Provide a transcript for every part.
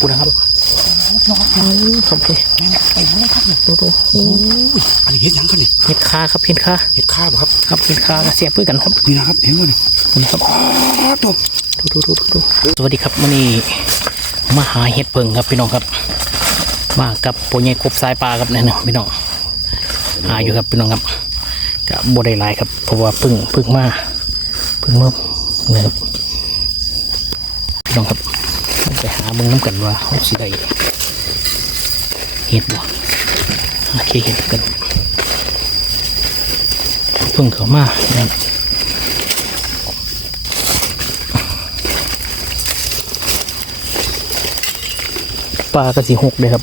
ปูนะครับน้องครับโอ้ครับพี่แม่งไปเลยครับเนี่ยดูดูโอ้โอ้ยอันนี้เห็ดหยังครับเนี่ยเห็ดคาครับเห็ดคาเห็ดข้าวครับครับเห็ดคากระเสียบเพื่อกันครับนี่นะครับเห็นไหมเนี่ยนะครับอ๋อตัวดูดูดูดูดูสวัสดีครับวันนี้มาหาเห็ดเพิงครับพี่น้องครับ มากับโปรใหญ่กบสายปลาครับเนี่ยนะพี่น้องหาอยู่ครับพี่น้องครับกับบได้หลายครับเพราะว่าเพึ่งเพึ่งมาเพึ่งมาเนี่ยครับพี่น้องครับ ไปหาเบิ่งน้ำกันว่าเขาสิได้เห็ดบ่โอเคเห็ดกันเพึ่งเขามานะครับปลากระสีหกเลยครับ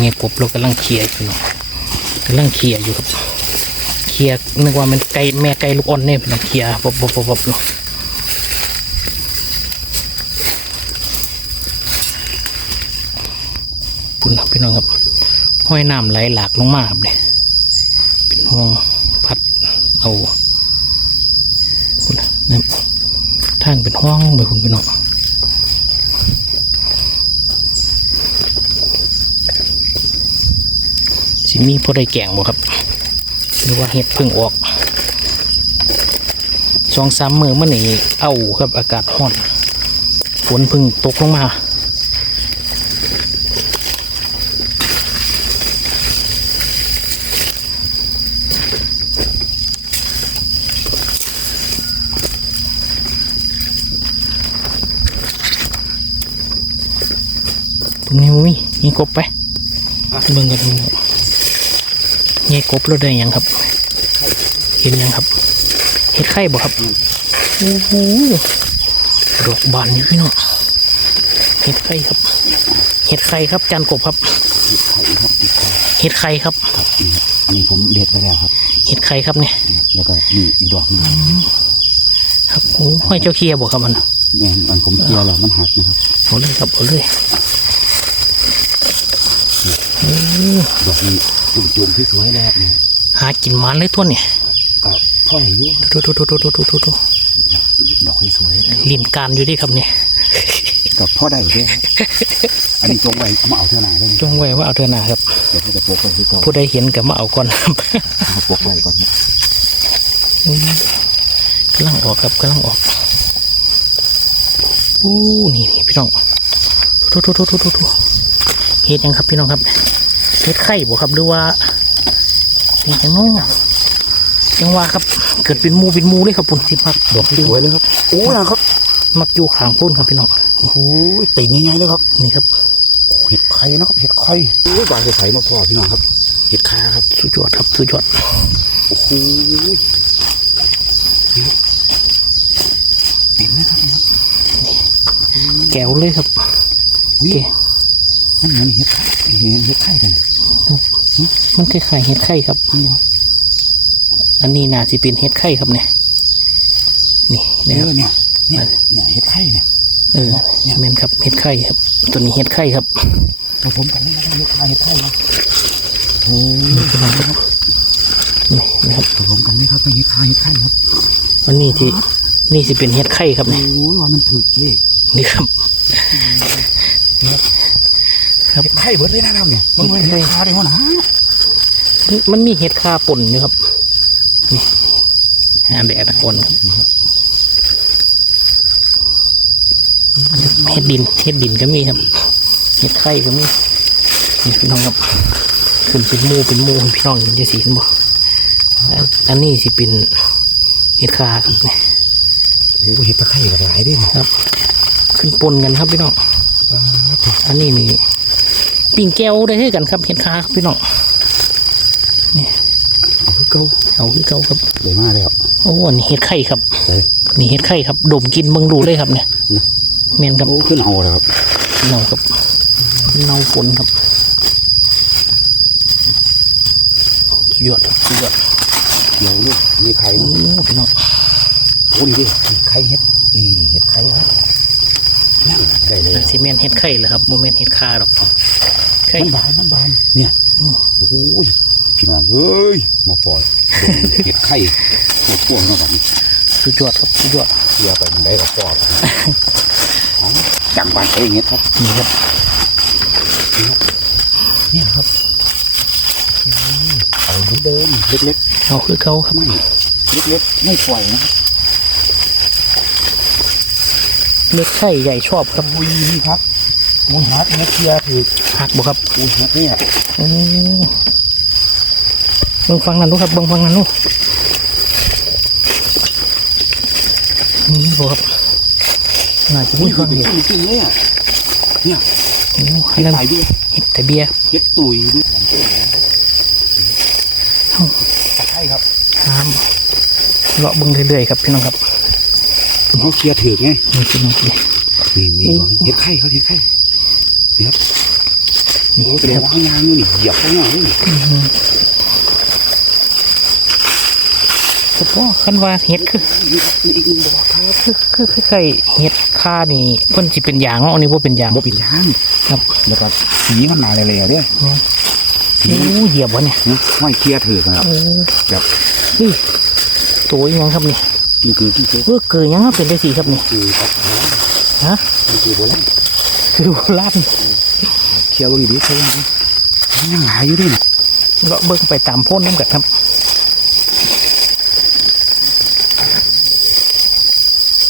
เงี้ยกบเรากำลังเคลียร์อยู่เนาะกำลังเคลียร์อยู่ครับ ลียร์นึกว่ามันไก่แม่ไก่ลูกอ่อนเนี่ยเป็นเคลียร์บบบบบบเนาะปุ่นครับพี่น้องครับห้อยน้ำไหลหลากลงมาครับเนี่ยเป็นห่วงพัดเอาคุณนนะครับทางเป็นห้องไปคุณพี่น้องสิมีพอได้แกงบ่ครับ รือว่าเห็ดเพิ่งออกสองสามมือเมื่อนี้เอาครับอากาศร้อนฝนเพึ่งตกลงมาตรงนี้มุ้ยยิงกบไปเบิ่งกันเบิ่งกัน ยิงกบแล้วได้หยังครับ เห็นหยังครับ เห็ดไข่บ่ครับโอ้โหดอกบานอยู่พี่น้องเห็ดไข่ครับ เห็ดไข่ครับจานกบครับ เห็ดไข่ครับเห็ดไข่ครับเห็ดไข่ครับอันนี้ผมเด็ดไปแล้วครับ เห็ดไข่ครับเนี่ย แล้วก็นี่อีกดอกหนึงครับโอ้ห้อยเจ้าเคียบ่ครับมันแม่นอันผมเกี่ยวแล้วมันหักนะครับเอาเลยครับเอาเลยดอกนี้ จุ่มๆที่สวยๆแรกเนี่ยหากินหมันเลยทั่วเนี่ยก็พ่อไหนอยู่ดูดูดูดูดูดูดูดูดอกสวยๆเลยลิ้นการอยู่ที่ครับเนี่ยกับพ่อได้ด้วยครับอันนี้จงไว้เอามาเอาเท่าไหร่ได้ไหมจงไว้ว่าเอาเถอะนะครับเดี๋ยวเขาจะปกไว้ที่ก่อนผู้ใดเห็นก็มาเอาก่อนครับเอาปกไว้ก่อนกำลังออกครับกำลังออกอู้นี่นี่พี่น้องทุทุทุทุทุทุเห็ดยังครับพี่น้องครับ เห็ดไข่บ่ครับหรือว่าเห็ดยังน้องยังว่าครับ เกิดเป็นหมูเป็นหมูเลยครับปุ่นที่มักดอกสวยเลยครับโอ้นะครับ มักอยู่ขางพุ่นครับพี่น้องโอ้โหติ่งง่ายๆเลยครับนี่ครับเห็ดไข่นะครับเห็ดไข่โอ้ยบางไข่มาพอพี่น้องครับเห็ดคาครับสุดยอดครับสุดยอดโอ้โหเต็มเลยครับเนี่ยแก้วเลยครับอุ้ยแก้วนั่นเหมือนเห็ดไข่เห็ดไข่เลยนะ มันคล้ายๆเห็ดไข่ครับนี่วะอันนี้น่าสิเป็นเห็ดไข่ครับเนี่ย นี่เอนะครับอเนี่ยเนี่ยเนี่ยเห็ดไข่เนี่ย เออแม่นครับเห็ดไข่ครับ ตัวนี้เห็ดไข่ครับผสมกันเลยนะเห็ดไข่เห็ดไข่ครับโอ้ยพี่น้องครับนี่นะครับผสมกันเลยครับต้องเห็ดไข่เห็ดไข่ครับอันนี้ที่นี่สิเป็นเห็ดไข่ครับโอ้นี่ยว่ามันถึกเลขนี่ครับ ครับเห็ดไข่เบิดเลยนะครับเนี่ยมันไม่เห็ดคาได้หัวหนามันมีเห็ดคาป่นอยู่ครับนี่อันแดดอ่อนครับเห็ดดินเห็ดดินก็มีครับเห็ดไข่ก็มีนี่พี่น้องครับขึ้นเป็นหมูเป็นหมูพี่น้องเห็นจะสีเห็นบ่อันอันนี้สิเป็นเห็ดคาครับนี่โอ้ยเห็ดตะไคร้หลายด้วยเนี่ยครับ ขึ้นปนกันครับพี่น้องปลาถูกอันนี้นี่ ปิ่งแก้วได้ให้กันครับเห็ดคาครับพี่น้องเอาคือเก่าเอาคือเก่าครับเลยมาแล้วโอ้อันนี้เห็ดไข่ครับเลยนี่เห็ดไข่ครับดมกินเบิ่งดูเลยครับเนี่ยนะเมียนครับโอ้ขึ้นเอาแล้วครับเน่าครับเน่าฝนครับสุดยอดครับสุดยอดเดี๋ยวลูกมีไข่โอ้พี่น้องโอ้ดีดิไข่เห็ดนี่เห็ดไข่ครับนั่นได้เลยซีเมนเห็ดไข่เหรอครับโมเมนเห็ดคาหรอก ไข่มันบานมันบานเนี่ยอืมโอ้ยพี่น้องเอ้ยมาปล่อยเห็ดไข่วพวกเนาะบัดนี้สุดยอดครับสุดยอดเคลียร์ไปมันได้กับปอบของจังบานไปเฮ็ดครับนี่ครับเนี่ยครับเอาเหมือนเดิมเล็กเอาคือเขาครับ ๆไม่เล็กๆไม่ปล่อยนะครับเล็กไข่ใหญ่ชอบครับ อุ้ยนี่ครับ อุ้ยฮักเนี่ยเคลียร์ถือหักบ่ครับอุ้ยฮักเนี่ยโอ้เบิ่งฟังนั้นดูครับเบิ่งฟังนั้นดูนี่บ่ครับน่าจะมีอุ้ยฟังเป็นเห็ดจริงๆเลยอะเนี่ยโอ้เฮ็ให้ดนั่นตายด้วยเห็ดแต่เบียร์เฮ็ดตุยด้วยตะไคร้ครับห้ามเลาะเบิ่งเรื่อยๆครับพี่น้องครับเขาเคลียร์ถือไงนี่พี่น้องนี่นี่นี่ก่อนเฮ็ดไข่ครับเฮ็ดไข่ นี่ครับโอ้แสดงว่าข้างล่างนี่เหยียบข้างล่างนี่เฉพาะคันว่าเห็ดคือครับนี่อีกหนึ่งดอกครับคือคือคือไข่เห็ดค่านี่เพิ่นสิเป็นยางเนาะอันนี้บ่เป็นยางบ่เป็นยางครับแล้วก็สีมันหนาเลยๆเด้อโอ้เหยียบวะเนี่ยห้อยเคลียถือครับแบบเฮ้ยตัวยังครับนี่กินคือกินคือเกิดหยังครับเป็นได้สีครับนี่คือครับฮะกินคือโบราณ คือโบราณเคลียร์บ่ดีๆเท่านั้นมันยังหลายอยู่ดิเลาะเบิ่งไปตามโพ่นน้ำกันครับ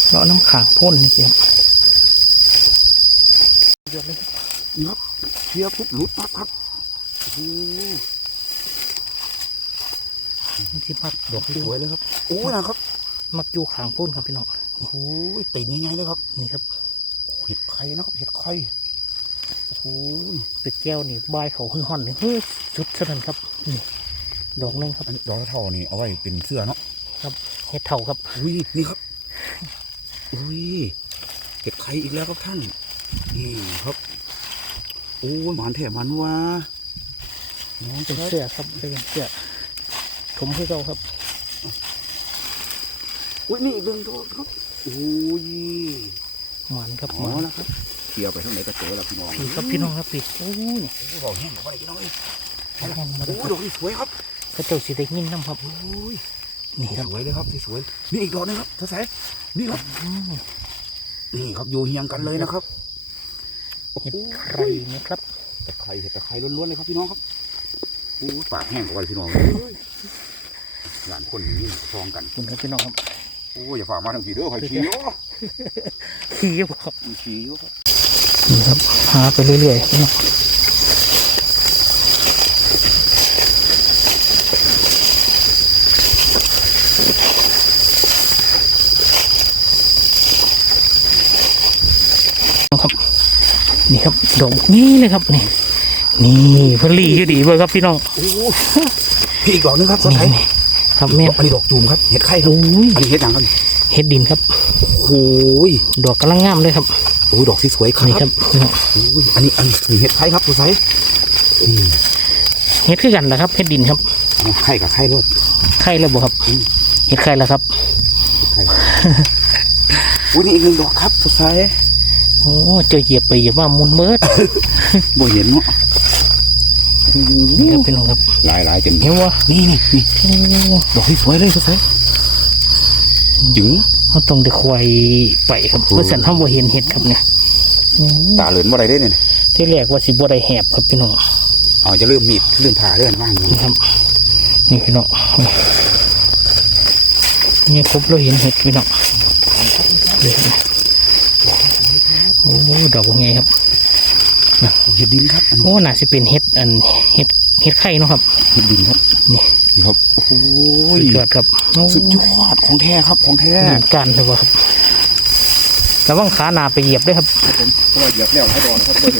เลาะน้ำขางโพ่นนี่สิครับครับเคลียร์ปุ๊บหลุดปั๊บครับโอ้โหมันสิมักดอกสวยเลยครับ โอ้ยนะครับ มักอยู่ขางโพ่นครับพี่น้อง โอ้โหติ่งยังไงเลยครับ นี่ครับ เห็ดไข่นะครับเห็ดไข่โอ้โหเป็ดแก้วนี่บายเขาขึ้นห่อนนี่เฮ้ยสุดเท่านั้นครับนี่ดอกหนึงครับอันนี้ดอกเท่านี่เอาไว้เป็นเสื้อเนาะเห็ดเท่าครับอุ้ยนี่ครับอุ้ยเห็ดไข่อีกแล้วครับท่านนี่ครับโอ้ยหมานแถมมันว่าน้องเป็จะนได้เสื้อครับเป็นเสื้อผมคือเก่าครับอุ้ยนี่อีกเรื่องดอกครับโอ้ย หมานครับหอ๋อมานนะครับเคลียร์ไปทางไหนก็เจอแล้วพี่น้องพี่ครับพี่น้องครับพี่โอ้ยโอ้ยดอกแห้งกับอะไรพี่น้องเอ้ยแห้งมาโอ้แล้วครับยดอกนี่สวยครับกระเจ้าสีได้ยินน้ำครับโอ้ยนี่ครับสวยเลยครับที่สวยนี่อีกดอกหนึงครับเธอใส่นี่ครับอืมนี่ครับอยู่เฮียงกันเลยนะครับโอ้เห็ดโหไครนะครับตะไคร้เห็ดตะไคร้ล้วนๆเลยครับพี่น้องครับโอ้ยปากแห้งกว่าเลยพี่น้องเอ้ยหลานคนนี่ซองกันคุณครับพี่น้องครับโอ้ยอย่าฝากมาทางผีเด้อข่อย ขี้อยู่ขี้บ่ครับมันขี้อยู่ครับนี่ครับหาไปเรื่อยๆพี่น้องครับนี่ครับดอกนี้เลยครับนี่นี่เพนลีอยู่ดีเบ่ครับพี่น้องโอ้ยพี่อีกดอกหนึงครับสะนี่ไคร้นี่ครับแม่อันนี้ดอกจูมครับเห็ดไข่ครับโอ้ยอันนี้เห็ดหยังครับ เฮ็ดดินครับโอ้ยดอกกำลังงามเลยครับโอ้ยดอกที่สวยครับนี่ครับพี่น้องโอ้ยอันนี้อันนี้เห็ดไข่ครับตัวใสนี่เฮ็ดคือกันแหละครับเฮ็ดดินครับเอาไข่กับไข่ด้วยไข่แล้วบ่ครับอืมเฮ็ดไข่แล้วครับไข่โอ้ยนี่อีกหนึ่งดอกครับตัวใสโอ้เจอเหยียบไปเหยียบมามุนเมิดบ่เห็นเนาะนี่ครับพี่น้องครับหลายหลายๆจนเห็นว่านี่นี่นี่โอ้ดอกที่สวยเลยตัวใส จึงเขาต้องได้ควายไปครับเพราะฉะนั้นเขาบ่เห็นเห็ดครับเนี่ยอืมตาเหลือนบ่ได้เด้เนี่ยที่แรกว่าสิบ่ได้แหบครับพี่น้องเอาจะเริ่มมีดเริ่มผ่าเริ่มว่างอยู่นี่ครับ นี่พี่น้องนี่ครบเราเห็นเห็ดพี่น้องเดี๋ยวนะโอ้ดอกว่าไงครับเห็ดดินครับอันนี้โอ้น่าสิเป็นเห็ดอันเห็ดเห็ดไข่เนาะครับเห็ดดินครับนี่นี่ ครับโอ้ยสุดยอดครับโอ้สุดยอดของแท้ครับของแท้เหมือนกันเลยว่ะครับระวังขาหนาไปเหยียบด้วยครับครับผมเพราะว่าเหยียบแล้วให้ดอกนะครับเห็น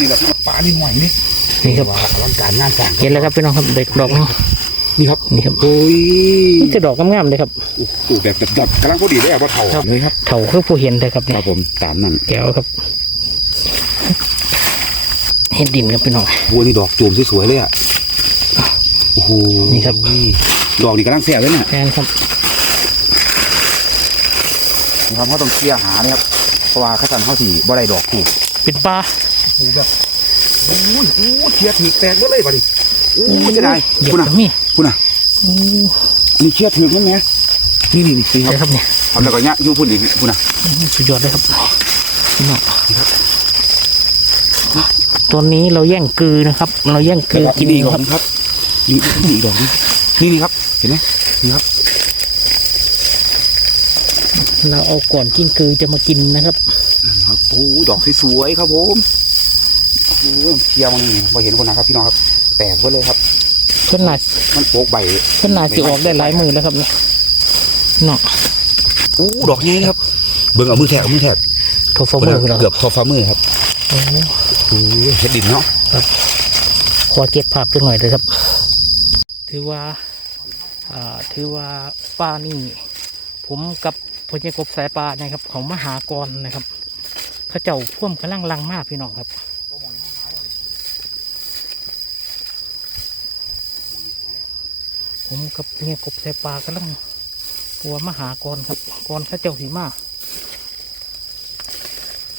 นี่แหละที่ป่านี่หน่อยนี่นี่ครับว่าอลังการงานสร้างเห็นแล้วครับพี่น้องครับเด็กดอกเนาะนี่ครับนี่ครับโอ้ยนี่จะดอกงามๆเลยครับโอ้โหแบบแบบแบบกำลังพอดีเลยอะว่าเท่าครับเลยครับเถาคือผู้เห็นเลยครับคเนี่ยรับผมตามนั่นแก้วครับเห็ดดินครับพี่น้องบัวนี่ดอกจูมสวยๆเลยอะ โอ้โหนี่ครับ ดอกนี่กำลังแซ่บเลยเนี่ยแฟนครับนี่ครับเขาต้องเคลียร์หาเลยครับเพราะว่าข้าจันเขาถี่บ่ได้ดอกถูกเป็นปลาโอ้แบบโอ้ยโอ้ยเคลียร์ถือแตกหมดเลยบัดนี้โอ้ยจะได้เหยียบคุณอะกับมีคุณอะโอ้อันนี้เคลียร์ถือใช่ไหมนี่นี่นี่ใช่คครับรับเนี่ยทำแล้วก็เนี้ยอยู่พุ่นอีกพุ่นนะสุดยอดเลยครับพี่น้องตัวนี้เราแย่งกือนะครับ เราแย่งกือกินนี่อยู่ดอคกรับ นึงครับนี่นี่อีกดอกนึงนี่นี่ครับ เห็นไหมนี่ครับ เราเอาก่อนกิ้งกือจะมากินนะครับนั่นครับโอ้ดอกสวยๆครับผมโอ้เพียวมันนี่พอเห็นคนนะครับพี่น้องครับ แตกไปเลยครับเพื่อนนามันโปกใบเพื่อนนาจะออกได้หลายมือแล้วครับเนี่ยเนาะโอ้ดอกใหญ่เลยครับ เบิ่งเอามือแทะเอามือแทะโทรฟอร์เมอร์เราเกือบทอฟ้ามือครับโอ้โอ้เฮ็ดดินเนาะขอเก็บภาพจังหน่อยเลยครับ ถือว่าถือว่าป้านี่ ผมกับพญกบสายปลานะครับ ของมหากรนะครับ เขาเจ้าพ่วมกำลังลังมากพี่น้องครับผมกับพญกบสายปลากำลังปัวมหากรครับกรเขาเจ้าสีมา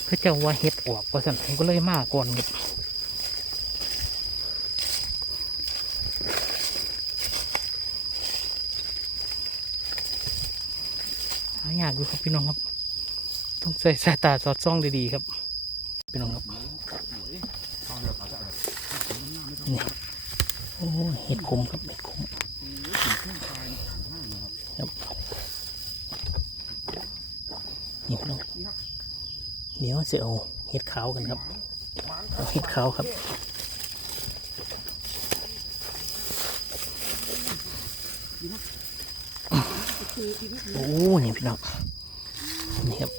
เขาเจ้าว่าเห็ดออกประสันผมก็เลยมาก่อนครับายากอยู่ครับพี่น้องครับ ต้องใส่สายตาสอดส่องดีๆครับ พี่น้องครับนี่โอ้เห็ดขมครับเห็ดขมครับนี่พี่น้องเดี๋ยวจะเอาเห็ดขาวกันครับเอาเห็ดขาวครับ โอ้นี่พี่น้องนี่ครับ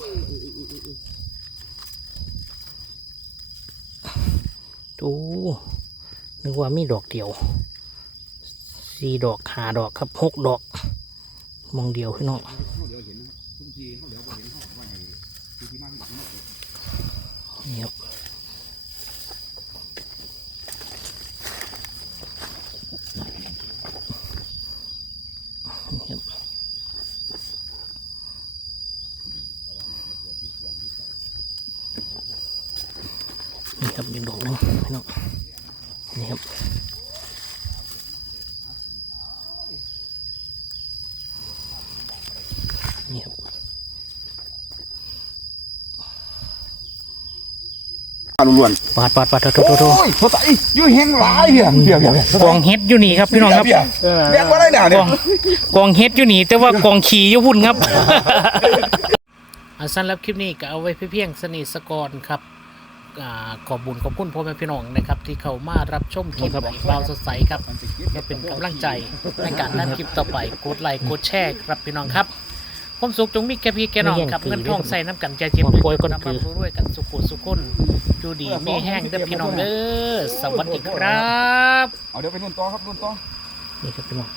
โอ้นึกว่ามีดอกเดียวสี่ดอกหาดอกครับหกดอกมองเดียวพี่น้องนี่ครับนี่ครับ นี่ครับอีกดอกหนึงพี่น้อง นี่ครับนี่ครับล้วนปาดปาดปาดโตโตโตโอ้ยพอใส่อยู่แห้งหลายเพียงเพียงเพียงกองเฮ็ดอยู่นี่ครับพี่น้องครับเพียงเรียกว่าได้หนาเนี่กยองกองเฮ็ดอยู่นี่แต่ว่ากองขี่อยู่หุ่นครับอาสั้นรับคลิปนี้ก็เอาไว้เพียงสนิทสกรครับ อ่าขอบบุญขอบคุณพ่อแม่พี่น้องนะครับที่เข้ามารับชมคลิปของเราสดใสครับก็เป็นกำลังใจในการนำคลิปต่อไปกดไลค์กดแชร์ครับพี่น้องครับความสุขจงมีแก่พี่แก่น้องครับเงินทองใส่น้ำกันใจเจ็บด้วยกันร่ำรวยกันสุขุสุขคนอยู่ดีมีแห้งเด้อพี่น้องเด้อสวัสดีครับ เอาเดี๋ยวไปรุ่นต่อครับรุ่นต่อนี่ครับพี่น้อง